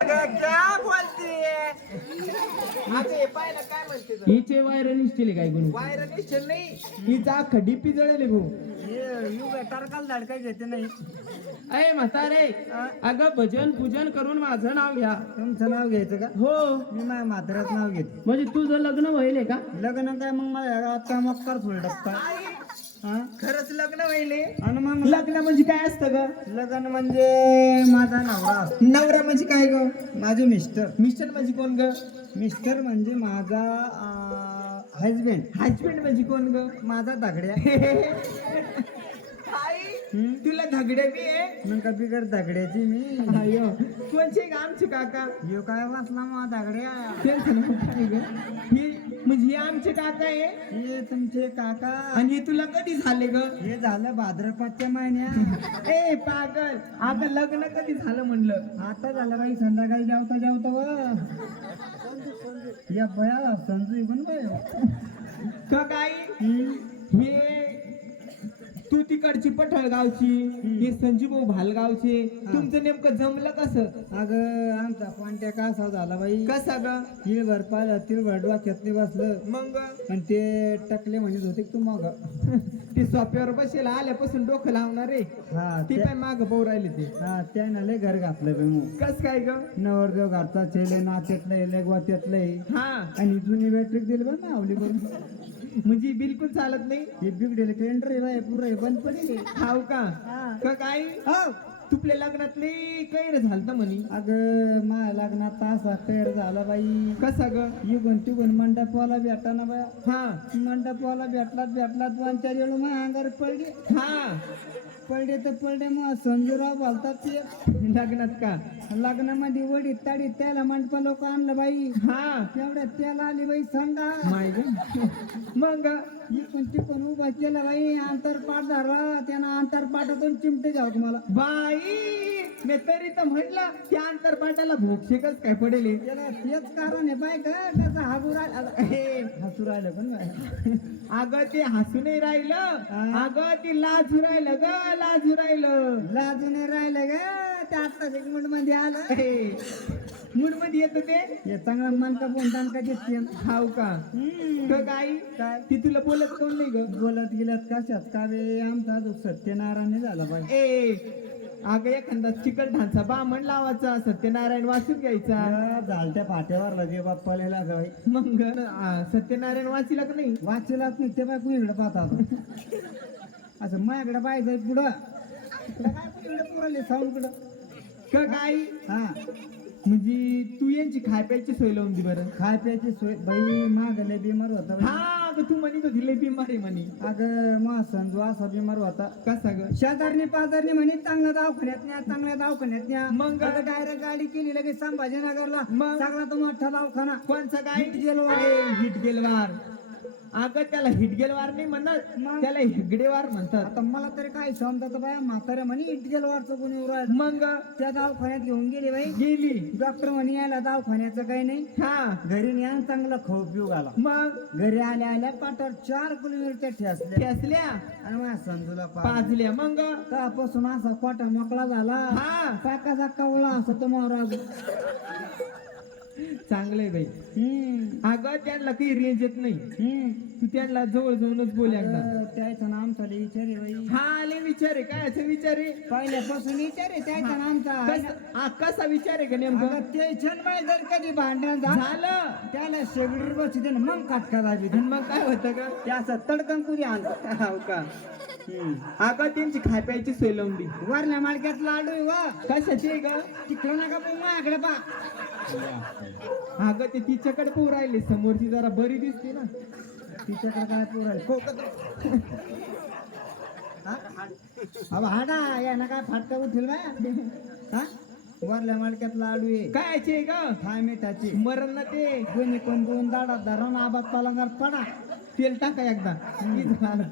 क्या बोलते आता पाहिलं काय म्हणते? हिचे वायर निश्चिले काय गुण? वायर निश्चल नाही. हिचा खडी पिजळले भाऊ. हे टरकाल धडकाय घेते नाही. अय म्हातारे अगं भजन पूजन करून माझं नाव घ्या. तुमचं नाव घ्यायचं का? हो. मी माझ्या म्हाताऱ्यात नाव घेते. म्हणजे तुझं लग्न व्हायले का? लग्न काय मग मला या गावात काय मक्कार फुल टप्पा खरंच लग्न व्हायले आणि मग? लग्न म्हणजे काय असतं ग? लग्न म्हणजे माझा नवरा नवरा म्हणजे काय ग? माझे मिस्टर. मिस्टर म्हणजे कोण ग? मिस्टर म्हणजे माझा हजबंड हजबंड म्हणजे कोण ग? माझा दगड्या? तुला झगडे बी आहे? मग का बिगड दगड्याची मी. अय्यो. कोणचे आमचे काका? यो काय वाचला मग दगड्या काय ग हे म्हणजे हे आमचे काका आहे? हे तुमचे काका. आणि हे तुला कधी झाले ग? हे झालं भाद्रपदच्या महिन्यात ए पागल. आता लग्न कधी झालं म्हणलं? आता झालं बाई संध्याकाळी जेवता जेवता व. या बया संजू पण बाय. का काय? हे तू तिकडची पठळ गावची हे संजीव भाऊ भालगावचे तुमचं नेमकं जमलं कसं? अगं आमचा कॉन्टॅक्ट असा झाला बाई. कसा ग? तिळभर पाहिलं तिळभर डोक्यातली बसलं. मग? आणि ते टकले म्हणत होते तू मग. ते सोप्यावर बसेल आल्यापासून डोकं लावणार रे. हा ते त्या- काय माग पाहू राहिले ते. हा त्यानं लय घर घातलं बाई मग. कस काय ग? नवरदेव घरचा चेले नात्यातलंय लेगवात्यातलंय. हा. आणि जुनी बॅटरी दिली बघ ना आवली करून म्हणजे बिलकुल चालत नाही. हे बिगडेल क्लेंडर आहे पुरं बंद पडेल खाऊ का. का काय? हो. तुपल्या लग्नातले कैर झालत म्हणे. अगं माझ्या लग्नात तासा कैर झाला बाई. कसा ग? इगून तिगून मंडपवाला भेटा ना बाया. हा. मंडपवाला भेटलात भेटलात दोन चार वेळ मग अंगार पडले. हा. पडले तर पडले मग संजूराव बोलतात ते. लग्नात का? लग्नामध्ये वडीत ताडीत त्याला मंडप लोक आणलं बाई. हा तेवढ्यात त्याला आली बाई संडा. मग इकून तिकून उभा केला बाई अंतरपाठ झाला. त्यानं अंतरपाठातून चिमटे जाऊ तुम्हाला. बाई! मी तरी तर म्हटलं त्या अंतरपाटाला भोक्षकच काय पडेल हे. त्याला तेच कारण आहे बाय का त्याचा हागू राहिला. हे, हसू राहिलं पण अगं ते हसू नाही राहिलं. हा. अगं ते लाजू राहिलं ग लाजू राहिलं. लाजून राहिलं ग ते आत्ताच एक मिनिटमध्ये आलं. मूडमध्ये येत ते? हे चांगला मनका बोन का दिसते खाऊ का? का काय काय? ती तुला बोलत कोण नाही ग? बोलत गेल्यात कशात? का रे? आमचा सत्यनारायण नाही झाला ए अगं एखादा चिकट ढांचा बामण लावायचा सत्यनारायण वाचून घ्यायचा. झालत्या फाट्यावर लगे बाप्पाला बाई मग सत्यनारायण वाचिला का नाही. वाचेलाच नाही ते बाय कुणीकडे पाहतात असं माझ्याकडे पाहायचंय पुढं. इकडं काय पुरले का काय हा. म्हणजे तू यांची खाय प्यायची सोय लावून दे बरं. खाय प्यायची सोय बाई मागले बिमार होता बाई. हा तू म्हणत होती लय बिमार आहे म्हणे. अगं मा संजू असा बिमार होता कसा ग? शेजारनी पाजारनी म्हणे चांगल्या दवाखान्यात न्या चांगल्या दवाखान्यात न्या. मग? डायरेक्ट गाडी केली लगेच संभाजीनगरला. मग? सगळा तो मोठा दवाखाना. कोणचा काय हिट गेलवार. ए, हिट गेलवार. अगं त्याला हिट गेलवार नाही म्हणत? त्याला हेगडेवार म्हणतात. आता मला तरी काय समजत बाया म्हाताऱ्या म्हणे इटकेल वारचं कोणी उरायला मग? त्या दवाखान्यात घेऊन गेली बाई. गेली? डॉक्टर म्हणे यायला दवाखान्याचं काही नाही. हा. घरी न्या चांगला खाऊ पिऊ घाला. मग? घरी आल्या आल्या पाठावर चार किलोमीटर ठेसल्या. ठेसल्या? आणि माझ्या संजूला पाजल्या. मग? त्यापासून असा कोटा मोकळा झाला. हा. पाकाचा कवळा असं तो महाराज. चांगलंय बाई. हम्म. अगं त्यांना काही रेंज येत नाही. तू त्यांना जवळ जाऊनच बोल एकदा. त्याचं नाम चाले विचारे बाई. हा लय विचार आहे. काय असं विचार आहे? पहिल्यापासून विचारे त्याचं नामचा कस- हा, कसा विचार आहे का नेमकं? ते छनबाई जर कधी भांडण झालं झालं. त्याला शेगडीवर बसू दे ना मग काटका दे आणि मग काय होतं का त्याचा तडकन कुणी आणलं हो का? अगं त्यांची खाय प्यायची सोय लावून दे. वरल्या मालक्यात लाडू आहे वा. कशाची आहे ग? तिकडं नका बघू माझ्याकडे पा अगं ते तिच्याकडे पोर राहिले. समोरची जरा बरी दिसते ना. तिच्याकडे काय पुराल अब हाडा या ना काय फाटका उठेल हा? वरल्या मालक्यात लाडू आहे काय आहे ग? थाय मिठाची. मरण ना ते. कोणी कोण दोन दाडा धरण आबाद पलंगार पडा. तेल टाका एकदा. झालं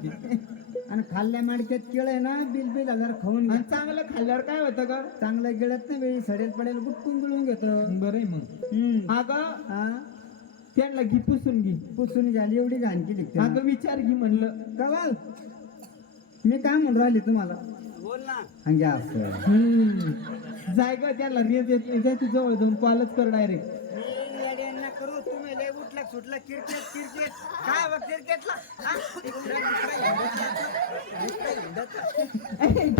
आणि खाल्ल्या माडक्यात केळ आहे ना बिल बिल हजार खाऊन. आणि चांगलं खाल्ल्यावर काय होतं ग चांगलं गिळत नाही वेळी सडेल पडेल गुटकून गिळून घेतो. बरं आहे मग. हम्म. अगं हा? त्यांना घी पुसून घे. पुसून झाली एवढी घाण केली अगं विचार घे म्हणलं. कवाल? मी काय म्हणून राहिले तुम्हाला? बोल ना. आणि घ्या असं. हम्म. जाय ग त्याला रेज येत नाही त्या जवळ जाऊन कॉलच कर डायरेक्ट. तुम्ही उठला सुटला क्रिकेट क्रिकेट काय बघ क्रिकेटला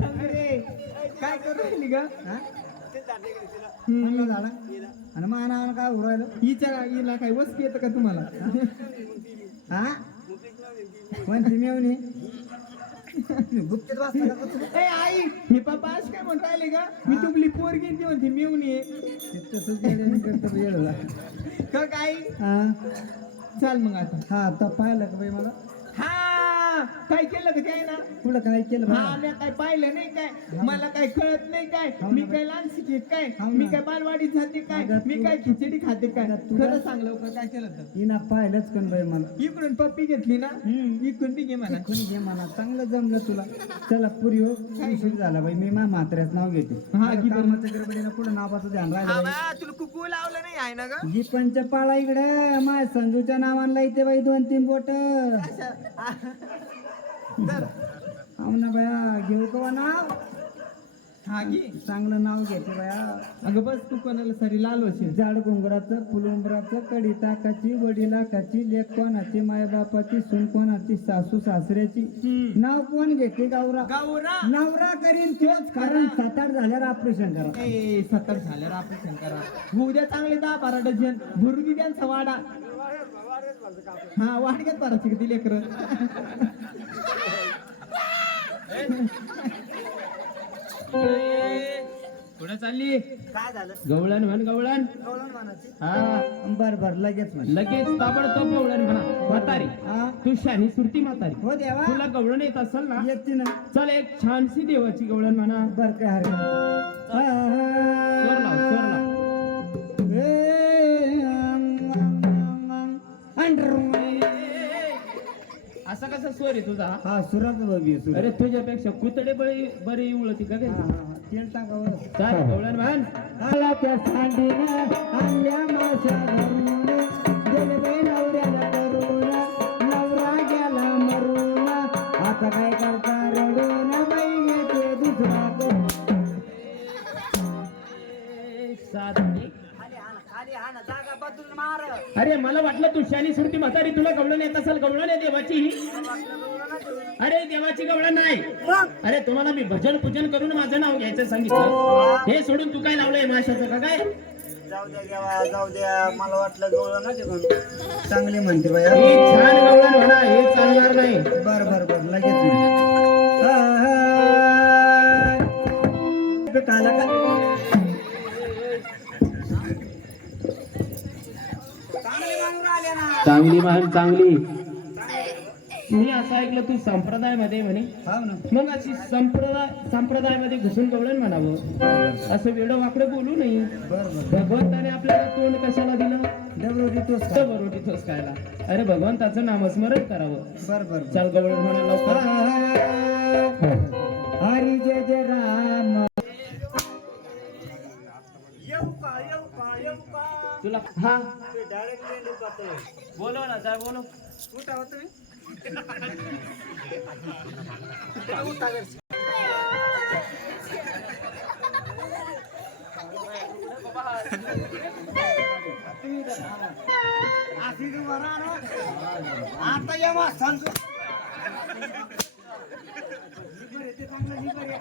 काय करू राहिली ग? झाला आणि माना काय उरायलं हिच्या हिला काय वस्ती येतं का तुम्हाला? हा? कोणती मेवणी गुप्तेत वाचता का तू? ए आई हे पप्पा आज काय म्हणून राहिले का? मी तुपली पोरगी ती म्हणते मिळून ये तसंच करतो येडला. का काय? हा. चाल मग आता. हा तर पाहिलं का बाई मला? काय केलं का काय ना पुढं काय केलं हा. मी काय पाहिलं नाही काय? मला काय कळत नाही काय? मी ना काय लहान शिकेत काय? मी ना. काय बालवाडीत जाते काय? मी काय खिचडी खाते काय? खरं सांग लवकर काय केलं तर हिना पाहिलंच कन बाई मला. इकडून पप्पी घेतली ना. इकडून बी घे मला कोणी घे मला चांगलं जमलं तुला. चला पुरी हो. उशीर झाला बाई. मी मा म्हात्र्याच नाव घेते. हा. कामाच्या गडबडीनं पुढं नावाचं ध्यान राहिलं. तुला कुकू लावलं नाही आहे ना ग? पंचपाळा इकडे. माय संजूच्या नावाला इथे बाई दोन तीन बोट हो ना बाया घेऊ का नाव? हा घे चांगलं नाव घेते बाया. अगं बस तू कोणाला सरी लाल वशील झाड घुंगराचं फुलुंबराचं कडी ताकाची वडिलाकाची लेख कोणाची मायबापाची सून कोणाची सासू सासऱ्याची. नाव कोण घेते गावरा? गावरा. नवरा करीन तेच कारण सात आठ झाल्यावर ऑपरेशन करा. ए झाल्यावर ऑपरेशन करा. होऊ द्या चांगले दहा बारा डझन. भरू दे त्यांचा वाडा हा वाडग्यात भरायची का ती लेकर. कुठं चालली? काय झालं? गवळण म्हण गवळण. हा. बर बर लगेच म्हण. लगेच ताबडतोब गवळण म्हणा. म्हातारी. हा. तू शानी सुरती म्हातारी. हो देवा. तुला गवळण येत असेल ना येते ना. चल एक छानशी देवाची गवळण म्हणा. बर काय हरकत कसा स्वर आहे तुझा. हा? हा सुरात बघी सुर अरे तुझ्यापेक्षा कुतडे बळी बरी उळती का काय तेल टाकावं चाल गवळण आला त्या सांडीनं आणल्या माशा सुरती म्हातारी तुला गवळण येत असेल गवळण आहे देवाची. अरे देवाची गवळण नाही. अरे तुम्हाला मी भजन पूजन करून माझं नाव घ्यायचं सांगितलं. हे सोडून तू काय लावलंय माशाचं का काय? जाऊ द्या देवा जाऊ द्या. मला वाटलं गवळण. चांगली म्हणते बाया. छान गवळण म्हणा चांगली मान चांगली. मी असं ऐकलं तू संप्रदायमध्ये म्हणे. मग अशी संप्रदाय संप्रदायामध्ये घुसून गवळण म्हणावं. असं वेडं वाकडं बोलू बर भगवंताने आपल्याला तोंड कशाला दिलं? बरोटी तोच खायला. अरे भगवंताचं नामस्मरण करावं. बर बर चाल गवळण म्हणा लवकर. हरी जय जय राम. तुला हा? बोलो ना जा बोलो आता या मा सांगतो बरं, ते चांगलं, हे बरं.